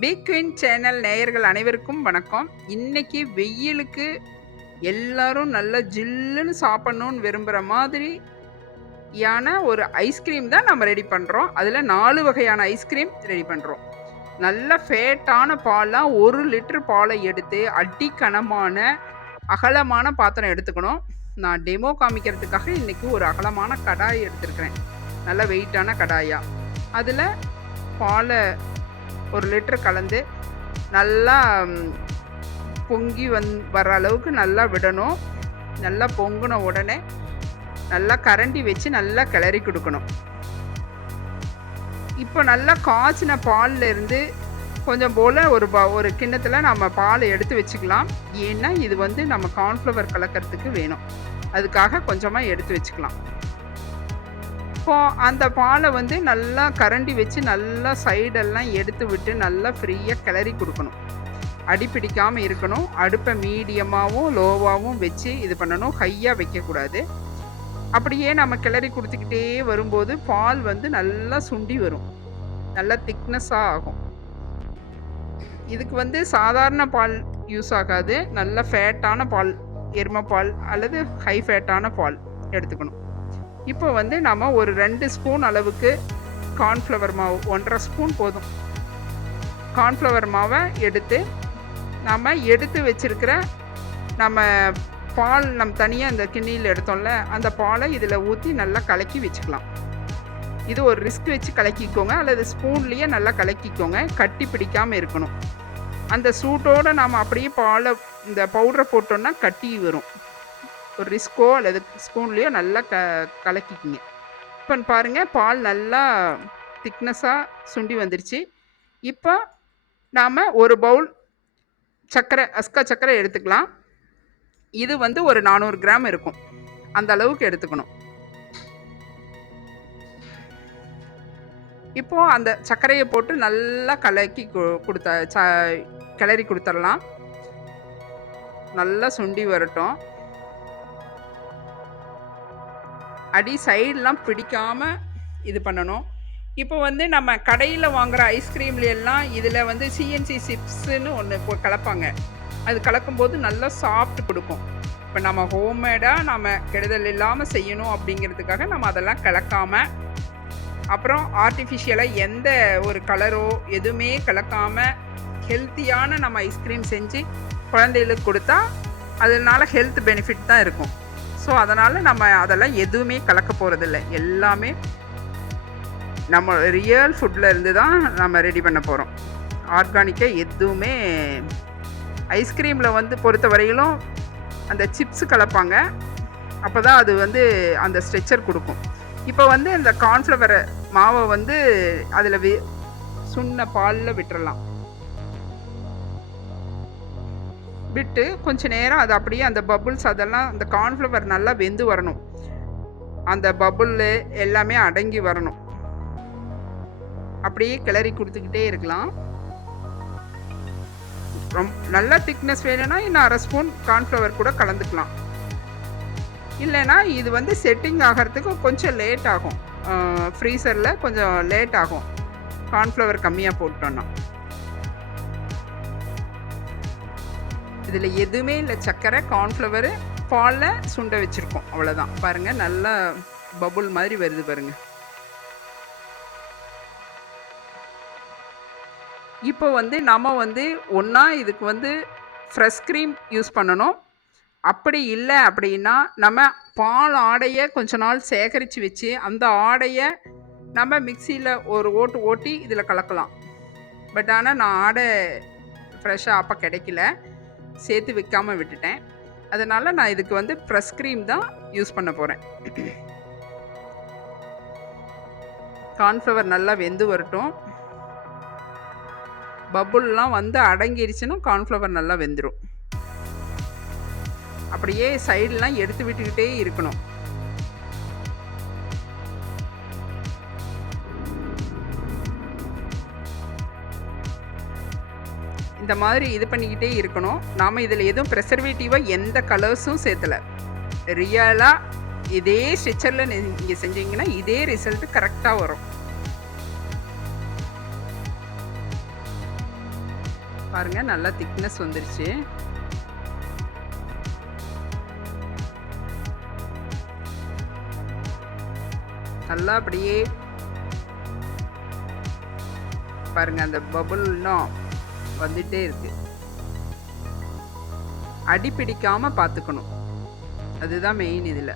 Big queen channel நேயர்கள் அனைவருக்கும் வணக்கம். இன்னைக்கு வெயிலுக்கு எல்லாரும் நல்லா ஜில்லுன்னு சாப்பிடணும்னு விரும்புற மாதிரியான ஒரு ஐஸ்கிரீம் தான் நம்ம ரெடி பண்றோம். அதுல 4 வகையான ஐஸ்கிரீம் ரெடி பண்றோம். நல்ல ஃபேட்டான பாலா 1 லிட்டர் பாலை எடுத்து அடிக்கனமான, அகலமான பாத்திரம் எடுத்துக்கணும். நான் டெமோ காமிக்கிறதுக்காக இன்னைக்கு ஒரு அகலமான கடாய் எடுத்திருக்கிறேன். நல்ல வெயிட்டான கடாயா. அதுல பால 1 லிட்டர் கலந்து நல்லா பொங்கி வர அளவுக்கு நல்லா விடணும். நல்லா பொங்குன உடனே நல்லா கரண்டி வச்சு நல்லா கிளறி கொடுக்கணும். இப்போ நல்லா காய்ச்சின பால்ல இருந்து கொஞ்சம் போல் ஒரு கிண்ணத்தில் நம்ம பாலை எடுத்து வச்சுக்கலாம். ஏன்னா இது வந்து நம்ம கார்ன்ஃப்ளவர் கலக்கிறதுக்கு வேணும். அதுக்காக கொஞ்சமாக எடுத்து வச்சுக்கலாம். இப்போ அந்த பாலை வந்து நல்லா கரண்டி வச்சு நல்லா சைடெல்லாம் எடுத்து விட்டு நல்லா ஃப்ரீயாக கிளறி கொடுக்கணும். அடி பிடிக்காமல் இருக்கணும். அடுப்பை மீடியமாகவும் லோவாகவும் வச்சு இது பண்ணணும். ஹையாக வைக்கக்கூடாது. அப்படியே நம்ம கிளறி கொடுத்துக்கிட்டே வரும்போது பால் வந்து நல்லா சுண்டி வரும். நல்லா திக்னஸாக ஆகும். இதுக்கு வந்து சாதாரண பால் யூஸ் ஆகாது. நல்ல ஃபேட்டான பால், எருமைப்பால் அல்லது ஹை ஃபேட்டான பால் எடுத்துக்கணும். இப்போ வந்து நம்ம ஒரு 2 ஸ்பூன் அளவுக்கு கார்ன்ஃப்ளவர் மாவு, 1½ ஸ்பூன் போதும். கார்ன்ஃப்ளவர் மாவை எடுத்து நம்ம எடுத்து வச்சிருக்கிற நம்ம பால் தனியாக அந்த கிண்ணியில் எடுத்தோம்ல, அந்த பாலை இதில் ஊற்றி நல்லா கலக்கி வச்சுக்கலாம். இது ஒரு ரிஸ்க் வச்சு கலக்கிக்கோங்க, அல்லது ஸ்பூன்லேயே நல்லா கலக்கிக்கோங்க. கட்டி பிடிக்காமல் இருக்கணும். அந்த சூட்டோடு நாம் அப்படியே பாலை இந்த பவுடரை போட்டோன்னா கட்டி வரும். ஒரு ரிஸ்கோ அல்லது ஸ்பூன்லேயோ நல்லா கலக்கிக்கிங்க. இப்போ பாருங்கள், பால் நல்லா திக்னஸாக சுண்டி வந்துருச்சு. இப்போ நாம் ஒரு பவுல் சர்க்கரை, அஸ்கா சர்க்கரை எடுத்துக்கலாம். இது வந்து ஒரு 400 கிராம் இருக்கும். அந்த அளவுக்கு எடுத்துக்கணும். இப்போது அந்த சர்க்கரையை போட்டு நல்லா கலக்கி கிளறி கொடுத்துடலாம். நல்லா சுண்டி வரட்டும். அடி சைடெலாம் பிடிக்காமல் இது பண்ணணும். இப்போ வந்து நம்ம கடையில் வாங்குகிற ஐஸ்கிரீம்லாம் இதில் வந்து சிஎன்சி சிப்ஸுன்னு ஒன்று கலப்பாங்க. அது கலக்கும்போது நல்லா சாஃப்ட் கொடுக்கும். இப்போ நம்ம ஹோம்மேடாக நம்ம கெடுதல் இல்லாமல் செய்யணும் அப்படிங்கிறதுக்காக நம்ம அதெல்லாம் கலக்காமல், அப்புறம் ஆர்டிஃபிஷியலாக எந்த ஒரு கலரோ எதுவுமே கலக்காமல் ஹெல்த்தியான நம்ம ஐஸ்கிரீம் செஞ்சு குழந்தைகளுக்கு கொடுத்தா அதனால் ஹெல்த் பெனிஃபிட் தான் இருக்கும். ஸோ அதனால் நம்ம அதெல்லாம் எதுவுமே கலக்க போகிறதில்ல. எல்லாமே நம்ம ரியல் ஃபுட்டில் இருந்து தான் நம்ம ரெடி பண்ண போகிறோம். ஆர்கானிக்காக எதுவுமே. ஐஸ்கிரீமில் வந்து பொறுத்த வரையிலும் அந்த சிப்ஸ் கலப்பாங்க. அப்போ தான் அது வந்து அந்த ஸ்ட்ரெச்சர் கொடுக்கும். இப்போ வந்து இந்த கார்ன்ஃப்ளவர் மாவை வந்து அதில் சுண்ண பாலில் விட்டுறலாம். விட்டு கொஞ்சம் நேரம் அது அப்படியே அந்த பபுள்ஸ் அதெல்லாம் அந்த கார்ன்ஃப்ளவர் நல்லா வெந்து வரணும். அந்த பபுள் எல்லாமே அடங்கி வரணும். அப்படியே கிளறி கொடுத்துக்கிட்டே இருக்கலாம். நல்ல திக்னஸ் வேணும்னா இன்னும் 1/2 ஸ்பூன் கார்ன்ஃப்ளவர் கூட கலந்துக்கலாம். இல்லைன்னா இது வந்து செட்டிங் ஆகிறதுக்கு கொஞ்சம் லேட் ஆகும். ஃப்ரீசரில் கொஞ்சம் லேட் ஆகும் கார்ன்ஃப்ளவர் கம்மியாக போட்டோன்னா. இதில் எதுவுமே இல்லை. சர்க்கரை, கார்ன்ஃப்ளவரு, பாலில் சுண்ட வச்சுருக்கோம். அவ்வளோதான். பாருங்கள், நல்லா பபுள் மாதிரி வருது பாருங்கள். இப்போ வந்து நம்ம வந்து ஒன்றா இதுக்கு வந்து ஃப்ரெஷ் க்ரீம் யூஸ் பண்ணணும். அப்படி இல்லை அப்படின்னா நம்ம பால் ஆடையை கொஞ்ச நாள் சேகரித்து வச்சு அந்த ஆடையை நம்ம மிக்சியில் ஒரு ஓட்டி இதில் கலக்கலாம். பட் ஆனால் நான் ஆடை ஃப்ரெஷ்ஷாக அப்போ கிடைக்கல, சேர்த்து வைக்காமல் விட்டுட்டேன். அதனால் நான் இதுக்கு வந்து ஃப்ரெஷ் க்ரீம் தான் யூஸ் பண்ண போகிறேன். கார்ன்ஃப்ளவர் நல்லா வெந்து வரட்டும். பபுள்லாம் வந்து அடங்கிருச்சுன்னா கார்ன்ஃப்ளவர் நல்லா வெந்துடும். அப்படியே சைடெலாம் எடுத்து விட்டுக்கிட்டே இருக்கணும். இந்த மாதிரி இது பண்ணிக்கிட்டே இருக்கணும். நாம் இதில் எதுவும் ப்ரெசர்வேட்டிவாக எந்த கலர்ஸும் சேர்த்தலை. ரியலாக இதே ஸ்ட்ரெச்சரில் நீங்கள் செஞ்சீங்கன்னா இதே ரிசல்ட்டு கரெக்டாக வரும். பாருங்க நல்லா திக்னஸ் வந்துருச்சு. நல்லா அப்படியே பாருங்க அந்த பபுள் இன்னும் வந்துட்டே இருக்கு. அடி பிடிக்காம பார்த்துக்கணும். அதுதான் மெயின் இதுல.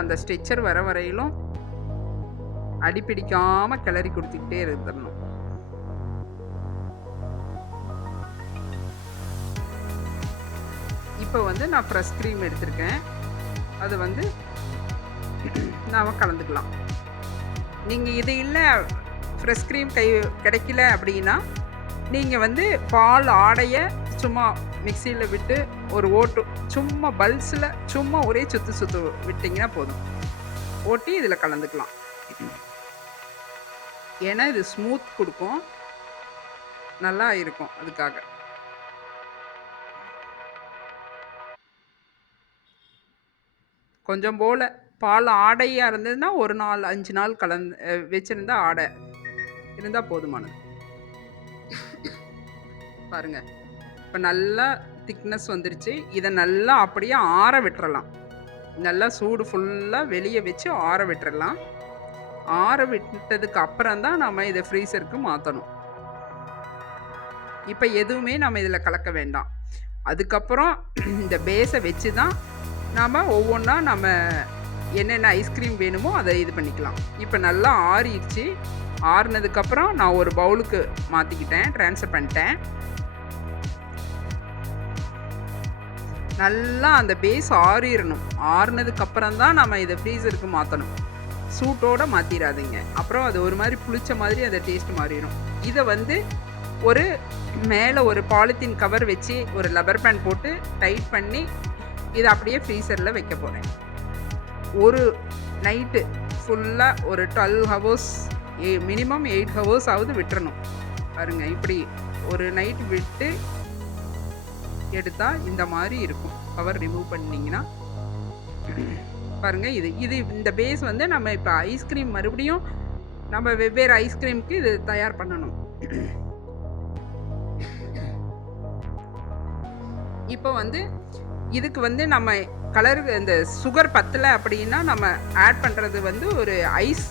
அந்த ஸ்ட்ரெச்சர் வர வரையிலும் அடி பிடிக்காம கிளறி கொடுத்துக்கிட்டே இருந்துடணும். இப்போ வந்து நான் ஃப்ரெஷ் க்ரீம் எடுத்திருக்கேன். அது வந்து நாம் கலந்துக்கலாம். நீங்கள் இது இல்லை ஃப்ரெஷ் க்ரீம் கிடைக்கல அப்படின்னா நீங்கள் வந்து பால் ஆடையை சும்மா மிக்சியில் விட்டு ஒரு ஓட்டு சும்மா பல்ஸில் சும்மா ஒரே சுற்று விட்டிங்கன்னா போதும். ஓட்டி இதில் கலந்துக்கலாம். ஏன்னா இது ஸ்மூத் கொடுக்கும், நல்லா இருக்கும். அதுக்காக கொஞ்சம் போல் பால் ஆடையாக இருந்ததுன்னா ஒரு நாள் 5 நாள் வச்சுருந்தா ஆடை இருந்தால் போதுமானது. பாருங்கள் இப்போ நல்லா திக்னஸ் வந்துருச்சு. இதை நல்லா அப்படியே ஆற விட்டுறலாம். நல்லா சூடு ஃபுல்லாக வெளியே வச்சு ஆற விட்டுறலாம். ஆற விட்டதுக்கு அப்புறம் தான் நம்ம இதை ஃப்ரீசருக்கு மாற்றணும். இப்போ எதுவுமே நம்ம இதில் கலக்க வேண்டாம். அதுக்கப்புறம் இந்த பேஸை வச்சு தான் நாம் ஒவ்வொன்றா நம்ம என்னென்ன ஐஸ்கிரீம் வேணுமோ அதை இது பண்ணிக்கலாம். இப்போ நல்லா ஆறிடுச்சு. ஆறுனதுக்கப்புறம் நான் ஒரு பவுலுக்கு மாற்றிக்கிட்டேன், ட்ரான்ஸ்ஃபர் பண்ணிட்டேன். நல்லா அந்த பேஸ் ஆறிடணும். ஆறுனதுக்கப்புறம் தான் நம்ம இதை ஃப்ரீசருக்கு மாற்றணும். சூட்டோடு மாற்றிடாதீங்க, அப்புறம் அது ஒரு மாதிரி புளிச்ச மாதிரி அந்த டேஸ்ட் மாறிடும். இதை வந்து ஒரு மேலே ஒரு பாலித்தீன் கவர் வச்சு ஒரு லப்பர் பேண்ட் போட்டு டைட் பண்ணி இதை அப்படியே ஃப்ரீசரில் வைக்க போகிறேன். ஒரு நைட்டு ஃபுல்லாக ஒரு 12 ஹவர்ஸ் மினிமம் 8 ஹவர்ஸ் ஆகுது விட்டுறணும். பாருங்கள் இப்படி ஒரு நைட் விட்டு எடுத்தால் இந்த மாதிரி இருக்கும். கவர் ரிமூவ் பண்ணிங்கன்னா பாருங்கள் இது இந்த பேஸ் வந்து நம்ம இப்போ ஐஸ்கிரீம் மறுபடியும் நம்ம வெவ்வேறு ஐஸ்கிரீமுக்கு இது தயார் பண்ணணும். இப்போ வந்து இதுக்கு வந்து நம்ம கலர் இந்த சுகர் பத்தலை அப்படின்னா நம்ம ஆட் பண்ணுறது வந்து ஒரு ஐஸ்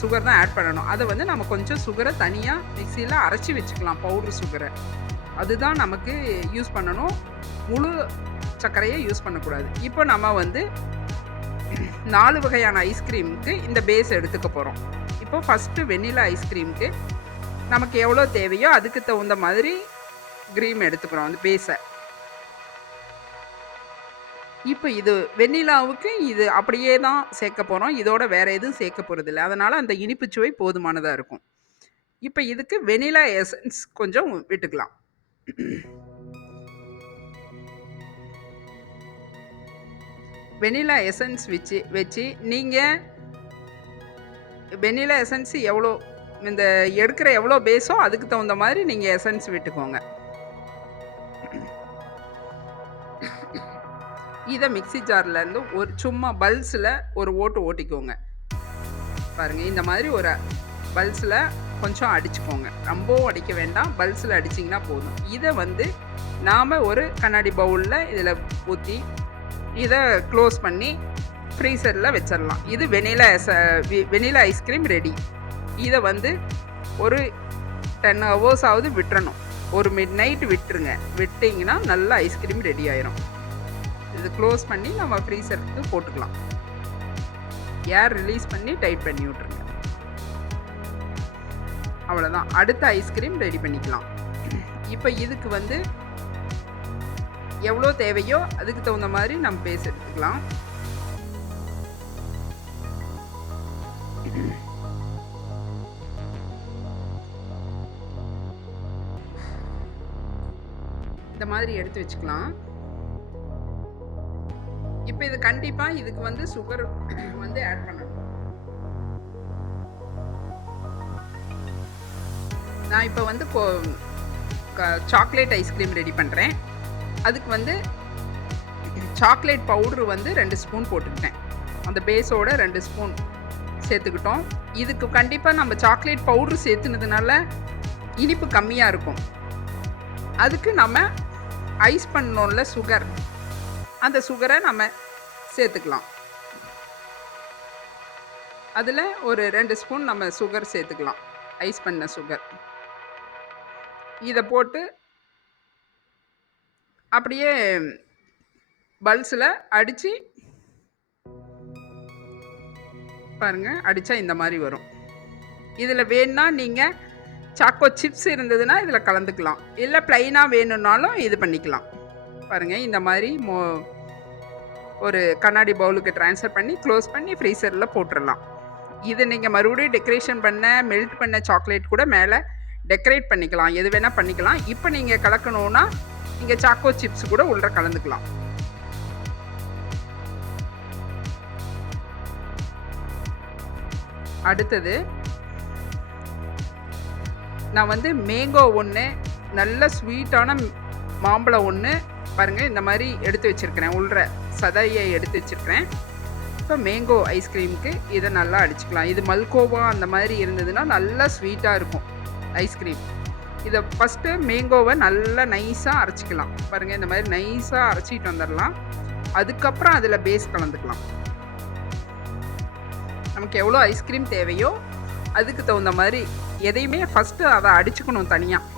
சுகர் தான் ஆட் பண்ணணும். அதை வந்து நம்ம கொஞ்சம் சுகரை தனியாக மிக்சியில் அரைச்சி வச்சுக்கலாம், பவுட்ரு சுகரை. அதுதான் நமக்கு யூஸ் பண்ணணும். முழு சர்க்கரையை யூஸ் பண்ணக்கூடாது. இப்போ நம்ம வந்து 4 வகையான ஐஸ்கிரீமுக்கு இந்த பேஸ் எடுத்துக்க போகிறோம். இப்போ ஃபஸ்ட்டு வெண்ணிலா ஐஸ்கிரீமுக்கு நமக்கு எவ்வளோ தேவையோ அதுக்கு தகுந்த மாதிரி க்ரீம் எடுத்துக்கிறோம் அந்த பேஸை. இப்போ இது வெண்ணிலாவுக்கு இது அப்படியே தான் சேர்க்க போகிறோம். இதோட வேறு எதுவும் சேர்க்க போகிறதில்ல. அதனால் அந்த இனிப்பு சுவை போதுமானதாக இருக்கும். இப்போ இதுக்கு வெண்ணிலா எசன்ஸ் கொஞ்சம் விட்டுக்கலாம். வெண்ணிலா எசன்ஸ் வச்சு நீங்கள் வெண்ணிலா எசன்ஸ் எவ்வளோ இந்த எடுக்கிற எவ்வளோ பேஸோ அதுக்கு தகுந்த மாதிரி நீங்கள் எசன்ஸ் விட்டுக்கோங்க. இதை மிக்சி ஜார்லேருந்து ஒரு சும்மா பல்ஸில் ஒரு ஓட்டிக்கோங்க. பாருங்கள் இந்த மாதிரி ஒரு பல்ஸில் கொஞ்சம் அடிச்சுக்கோங்க. ரொம்பவும் அடிக்க வேண்டாம், பல்ஸில் அடிச்சிங்கன்னா போதும். இதை வந்து நாம் ஒரு கண்ணாடி பவுலில் இதில் ஊற்றி இதை க்ளோஸ் பண்ணி ஃப்ரீசரில் வச்சிடலாம். இது வெனிலா ஐஸ்கிரீம் ரெடி. இதை வந்து ஒரு 10 ஹவர்ஸ் ஆகுது விட்டுறணும். ஒரு மிட் நைட் விட்டுருங்க. விட்டிங்கன்னா நல்லா ஐஸ்கிரீம் ரெடி ஆயிரும். இது க்ளோஸ் பண்ணி நம்ம ஃப்ரீசருக்கு போட்டுக்கலாம். ஏர் ரிலீஸ் பண்ணி டைட் பண்ணி விட்ருங்க. அவ்வளோதான். அடுத்த ஐஸ்கிரீம் ரெடி பண்ணிக்கலாம். இப்போ இதுக்கு வந்து எவ்வளோ தேவையோ அதுக்கு தகுந்த மாதிரி நம்ம பேஸ் எடுத்துக்கலாம். இந்த மாதிரி எடுத்து வச்சுக்கலாம். இப்போ இது கண்டிப்பாக இதுக்கு வந்து சுகர் வந்து ஆட் பண்ணணும். நான் இப்போ வந்து சாக்லேட் ஐஸ்கிரீம் ரெடி பண்ணுறேன். அதுக்கு வந்து சாக்லேட் பவுட்ரு வந்து 2 ஸ்பூன் போட்டுக்கிட்டேன். அந்த பேஸோட 2 ஸ்பூன் சேர்த்துக்கிட்டோம். இதுக்கு கண்டிப்பாக நம்ம சாக்லேட் பவுட்ரு சேர்த்துனதுனால இனிப்பு கம்மியாக இருக்கும். அதுக்கு நம்ம ஐஸ் பண்ணோம்ல சுகர், அந்த சுகரை நம்ம சேர்த்துக்கலாம். அதில் ஒரு 2 ஸ்பூன் நம்ம சுகர் சேர்த்துக்கலாம், ஐஸ் பண்ண சுகர். இதை போட்டு அப்படியே பல்ஸில் அடித்து பாருங்கள், அடித்தா இந்த மாதிரி வரும். இதில் வேணுன்னா நீங்கள் சாக்கோ சிப்ஸ் இருந்ததுன்னா இதில் கலந்துக்கலாம், இல்லை ப்ளைனாக வேணும்னாலும் இது பண்ணிக்கலாம். பாருங்கள், இந்த மாதிரி ஒரு கண்ணாடி பவுலுக்கு ட்ரான்ஸ்ஃபர் பண்ணி க்ளோஸ் பண்ணி ஃப்ரீசரில் போட்டுடலாம். இது நீங்கள் மறுபடியும் டெக்கரேஷன் பண்ண மெல்ட் பண்ண சாக்லேட் கூட மேலே டெக்கரேட் பண்ணிக்கலாம், எது வேணால் பண்ணிக்கலாம். இப்போ நீங்கள் கலக்கணுன்னா நீங்கள் சாக்கோ சிப்ஸ் கூட உள்ள கலந்துக்கலாம். அடுத்தது நான் வந்து மேங்கோ ஒன்று, நல்ல ஸ்வீட்டான மாம்பழம் ஒன்று பாருங்கள் இந்த மாதிரி எடுத்து வச்சுருக்கிறேன், உள்ள சதையை எடுத்து வச்சுருக்கிறேன். இப்போ மேங்கோ ஐஸ்கிரீமுக்கு இதை நல்லா அடிச்சுக்கலாம். இது மல்கோவா அந்த மாதிரி இருந்ததுன்னா நல்லா ஸ்வீட்டாக இருக்கும் ஐஸ்கிரீம். இதை ஃபஸ்ட்டு மேங்கோவை நல்லா நைஸாக அரைச்சிக்கலாம். பாருங்கள், இந்த மாதிரி நைஸாக அரைச்சிட்டு வந்துடலாம். அதுக்கப்புறம் அதில் பேஸ் கலந்துக்கலாம். நமக்கு எவ்வளோ ஐஸ்கிரீம் தேவையோ அதுக்கு தகுந்த மாதிரி எதையுமே ஃபஸ்ட்டு அதை அடிச்சுக்கணும் தனியாக.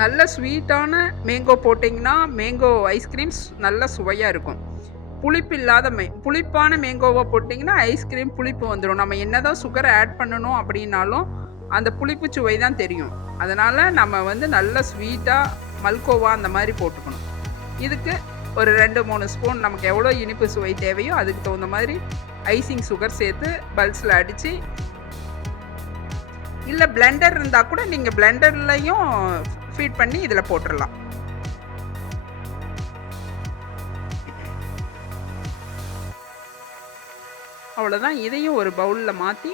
நல்ல ஸ்வீட்டான மேங்கோ போட்டிங்கன்னா மேங்கோ ஐஸ்கிரீம்ஸ் நல்ல சுவையாக இருக்கும். புளிப்பு இல்லாத புளிப்பான மேங்கோவை போட்டிங்கன்னா ஐஸ்கிரீம் புளிப்பு வந்துடும். நம்ம என்ன தான் சுகரை ஆட் பண்ணணும் அப்படின்னாலும் அந்த புளிப்பு சுவை தான் தெரியும். அதனால் நம்ம வந்து நல்ல ஸ்வீட்டாக மல்கோவா அந்த மாதிரி போட்டுக்கணும். இதுக்கு ஒரு 2-3 ஸ்பூன் நமக்கு எவ்வளோ இனிப்பு சுவை தேவையோ அதுக்கு தகுந்த மாதிரி ஐசிங் சுகர் சேர்த்து பல்ஸில் அடித்து, இல்லை பிளெண்டர் இருந்தால் கூட நீங்கள் பிளெண்டர்லையும் ஃபீட் பண்ணி இதில் போட்டுடலாம். அவ்வளோதான். இதையும் ஒரு பவுலில் மாற்றி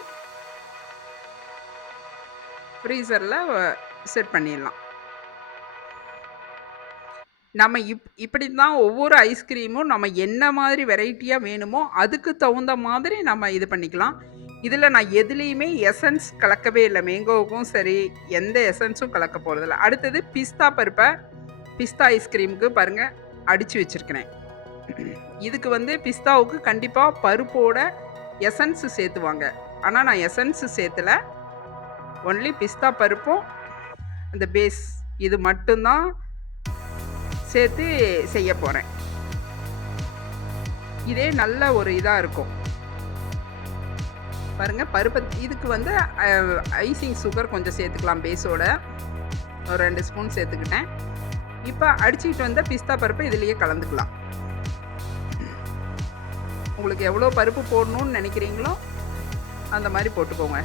ஃப்ரீசரில் செட் பண்ணிடலாம். நம்ம இப்படி தான் ஒவ்வொரு ஐஸ்கிரீமும் நம்ம என்ன மாதிரி வெரைட்டியாக வேணுமோ அதுக்கு தகுந்த மாதிரி நம்ம இது பண்ணிக்கலாம். இதில் நான் எதுலேயுமே எசன்ஸ் கலக்கவே இல்லை, மேங்கோவுக்கும் சரி எந்த எசன்ஸும் கலக்க போகிறதில்ல. அடுத்தது பிஸ்தா பருப்பை பிஸ்தா ஐஸ்கிரீமுக்கு பாருங்கள் அடித்து வச்சுருக்கிறேன். இதுக்கு வந்து பிஸ்தாவுக்கு கண்டிப்பாக பருப்போட எசன்ஸு சேர்த்துவாங்க. ஆனால் நான் எசன்ஸு சேர்த்தலை, ஒன்லி பிஸ்தா பருப்பும் அந்த பேஸ் இது மட்டும்தான் சேர்த்து செய்ய போகிறேன். இதே நல்ல ஒரு இதாக இருக்கும் பாருங்கள். பருப்பு இதுக்கு வந்து ஐசிங் சுகர் கொஞ்சம் சேர்த்துக்கலாம், பேஸோட ஒரு 2 ஸ்பூன் சேர்த்துக்கிட்டேன். இப்போ அடிச்சுக்கிட்டு வந்த பிஸ்தா பருப்பை இதுலேயே கலந்துக்கலாம். உங்களுக்கு எவ்வளோ பருப்பு போடணும்னு நினைக்கிறீங்களோ அந்த மாதிரி போட்டுக்கோங்க.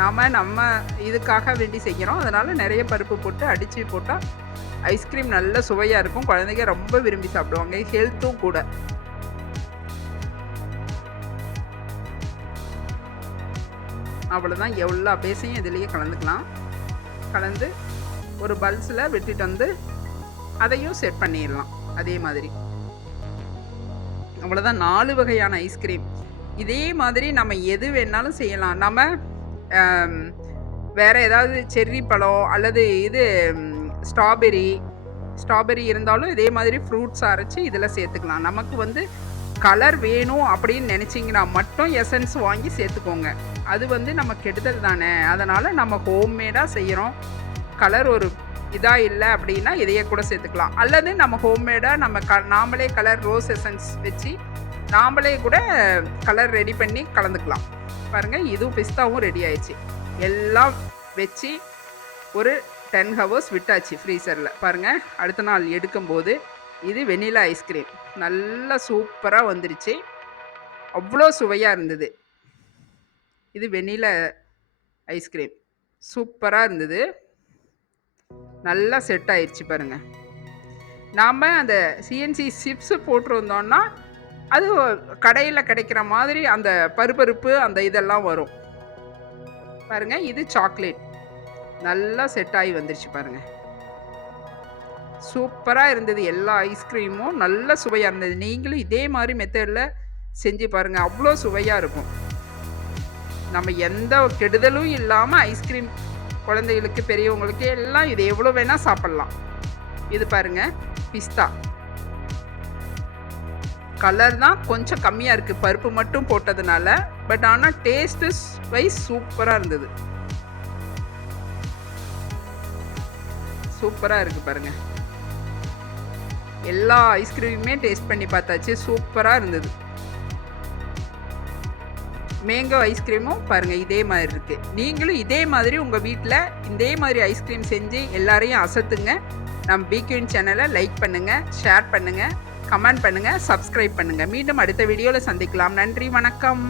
நம்ம இதுக்காக வேண்டி செய்கிறோம், அதனால் நிறைய பருப்பு போட்டு அடித்து போட்டால் ஐஸ்கிரீம் நல்ல சுவையாக இருக்கும். குழந்தைங்க ரொம்ப விரும்பி சாப்பிடுவாங்க, ஹெல்த்தும் கூட. அவ்வளோதான். எவ்வளோ பேசையும் இதுலேயே கலந்துக்கலாம். கலந்து ஒரு பல்ஸில் விட்டுட்டு வந்து அதையும் செட் பண்ணிடலாம் அதே மாதிரி. அவ்வளோதான். 4 வகையான ஐஸ்கிரீம். இதே மாதிரி நம்ம எது வேணாலும் செய்யலாம். நம்ம வேறு ஏதாவது செர்ரி பழம் அல்லது இது ஸ்ட்ராபெரி இருந்தாலும் இதே மாதிரி ஃப்ரூட்ஸ் அரைச்சி இதில் சேர்த்துக்கலாம். நமக்கு வந்து கலர் வேணும் அப்படின்னு நினச்சிங்கன்னா மட்டும் எசன்ஸ் வாங்கி சேர்த்துக்கோங்க. அது வந்து நம்ம கெடுதல் தானே. அதனால் நம்ம ஹோம்மேடாக செய்கிறோம், கலர் ஒரு இதாக இல்லை அப்படின்னா இதையே கூட சேர்த்துக்கலாம். அல்லது நம்ம ஹோம்மேடாக நம்ம நாமளே கலர் ரோஸ் எசன்ஸ் வச்சு நாமளே கூட கலர் ரெடி பண்ணி கலந்துக்கலாம். பாருங்கள், இதுவும் பிஸ்தாவும் ரெடி ஆயிடுச்சு. எல்லாம் வச்சு ஒரு 10 ஹவர்ஸ் விட்டாச்சு ஃப்ரீசரில். பாருங்கள், அடுத்த நாள் எடுக்கும்போது இது வெனிலா ஐஸ்கிரீம் நல்லா சூப்பராக வந்துருச்சு. அவ்வளோ சுவையாக இருந்தது. இது வெனிலா ஐஸ்கிரீம் சூப்பராக இருந்தது, நல்லா செட் ஆயிடுச்சு. பாருங்கள், நாம் அந்த சிஎன்சி சிப்ஸு போட்டிருந்தோன்னா அது கடையில் கிடைக்கிற மாதிரி அந்த பருப்பு அந்த இதெல்லாம் வரும். பாருங்கள், இது சாக்லேட் நல்லா செட் ஆகி வந்துருச்சு. பாருங்கள், சூப்பரா இருந்தது. எல்லா ஐஸ்கிரீமும் நல்ல சுவையா இருந்தது. நீங்களும் இதே மாரி மெத்தட்ல செஞ்சு பாருங்க. அவ்ளோ சுவையா இருக்கும். நம்ம எந்த கெடுதலும் இல்லாம ஐஸ்கிரீம் குழந்தைகளுக்கு, பெரியவங்களுக்கு எல்லாம் இது எவ்வளோ வேணா சாப்பிடலாம். இது பாருங்க பிஸ்தா. கலர் தான் கொஞ்சம் கம்மியா இருக்கு. பருப்பு மட்டும் போட்டதுனால. பட் ஆனா டேஸ்ட் வைஸ் சூப்பரா இருந்தது. சூப்பரா இருக்கு பாருங்க. எல்லா ஐஸ்கிரீமுமே டேஸ்ட் பண்ணி பார்த்தாச்சு. சூப்பரா இருந்தது. மேங்கோ ஐஸ்கிரீமும் பாருங்க இதே மாதிரி இருக்கு. நீங்களும் இதே மாதிரி உங்க வீட்ல இதே மாதிரி ஐஸ்கிரீம் செஞ்சு எல்லாரையும் அசத்துங்க. நம்ம பிக்யூன் சேனலை லைக் பண்ணுங்க, ஷேர் பண்ணுங்க, கமெண்ட் பண்ணுங்க, சப்ஸ்கிரைப் பண்ணுங்க. மீண்டும் அடுத்த வீடியோல சந்திக்கலாம். நன்றி, வணக்கம்.